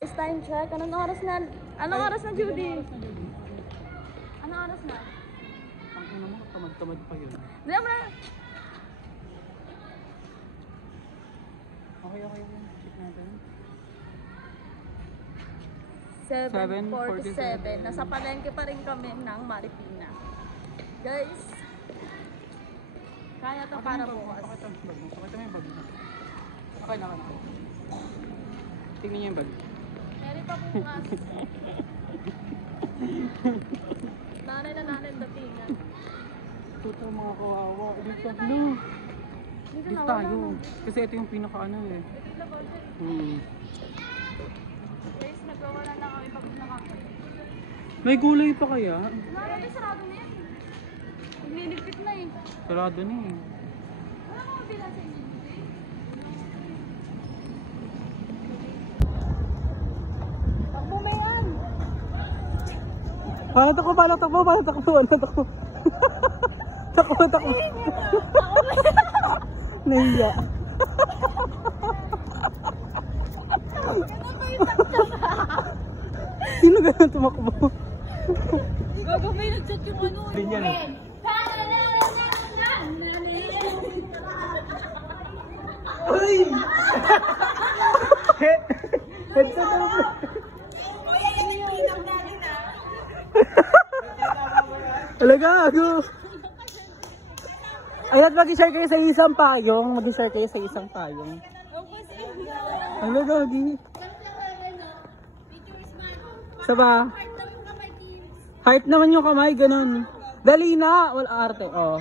It's time check. Anong oras na? Anong oras na, Judy? Anong oras na? Ang ina mo, tamad-tamad pa yun. Hindi mo na. Okay. Check natin. 7:47. Nasa palengke pa rin kami ng Marikina. Guys, kaya to para bukas. Pakita mo yung bag mo. Okay na. Tingnan niyo yung bag. Meron pa bukas. Nanay na datingan. Tuto mga kawawa. Dito tayo. Kasi ito yung pinaka-ano eh. Guys, nagwawala na kami pag nakakita. May gulay pa kaya? Nanay, sarado na yan. Nagliligpit na eh. Sarado na eh. Wala kang mabilan sa inyo. Takbo mo yan! Paano takbo? Takbo. Nahiya. Sino ganun tumakbo? Gagawin nag-chat yung ano. Ganyan eh. Uy! Headset na po. Talaga, ako. Ayat, mag-share kayo sa isang payong. Ano, Gagi? Saba? Heart naman yung kamay, ganun. Dali na! Wala arte, oh.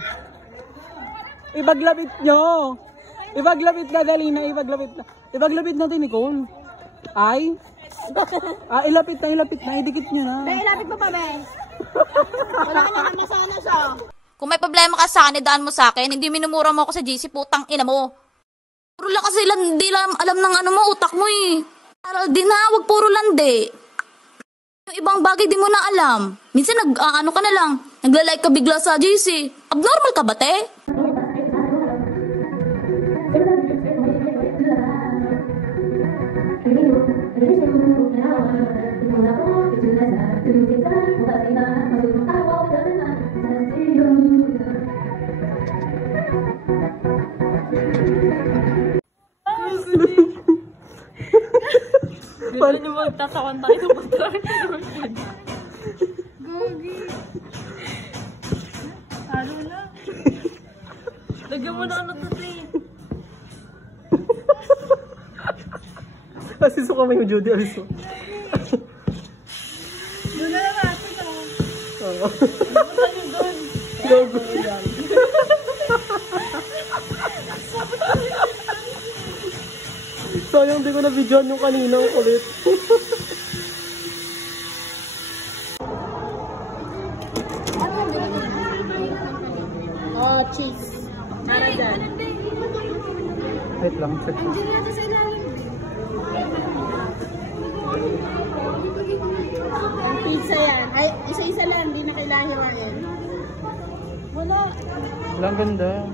Ibaglapit nyo! Ibaglapit na, dali na, ibaglapit natin, Nicole. Ay? Ilapit na, idikit nyo na. Ilapit mo pa, be. Wala ka naman masana siya. Kung may problema ka sa akin, daan mo sa akin. Hindi minumura mo ako sa GC, putang ina mo. Puro lang kasi hindi lang alam ng ano mo, utak mo eh. Aral din ha, wag puro landi. Yung ibang bagay di mo na alam. Minsan ano ka na lang, nagla-like ka bigla sa GC. Abnormal ka ba, te? Paano nyo magtatawan tayo ng pagkakas? Gogi. Halo na. Lagyan mo na ano to, te. Kasi suka mo yung Judy, aliso. Doon na lang natin, oh. Oo. Doon nyo doon. Gogo. Sayang di ko na videoan yung kanina, ang kulit. Oh, cheese. Para dyan. Wait lang, check. Andiyan natin sa ilalim. Ang pizza yan. Ay, isa-isa lang. Hindi na kailangan hiwain. Wala. Walang ganda.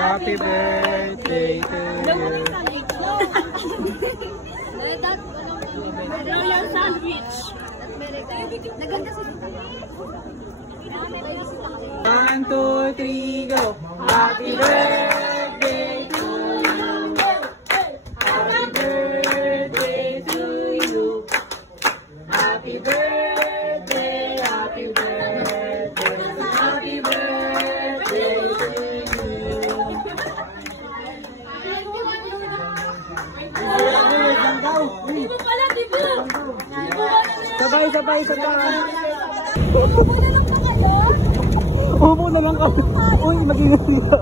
Happy birthday to you. Royal sandwich. Naganda sa 1, 2, 3, go! Happy birthday to you! Happy birthday to you! Happy birthday, happy birthday, happy birthday to you! Di mo pala, di mo. Sabay. Wala lang pa kayo? na lang kami. Uy, mag-ingat dito.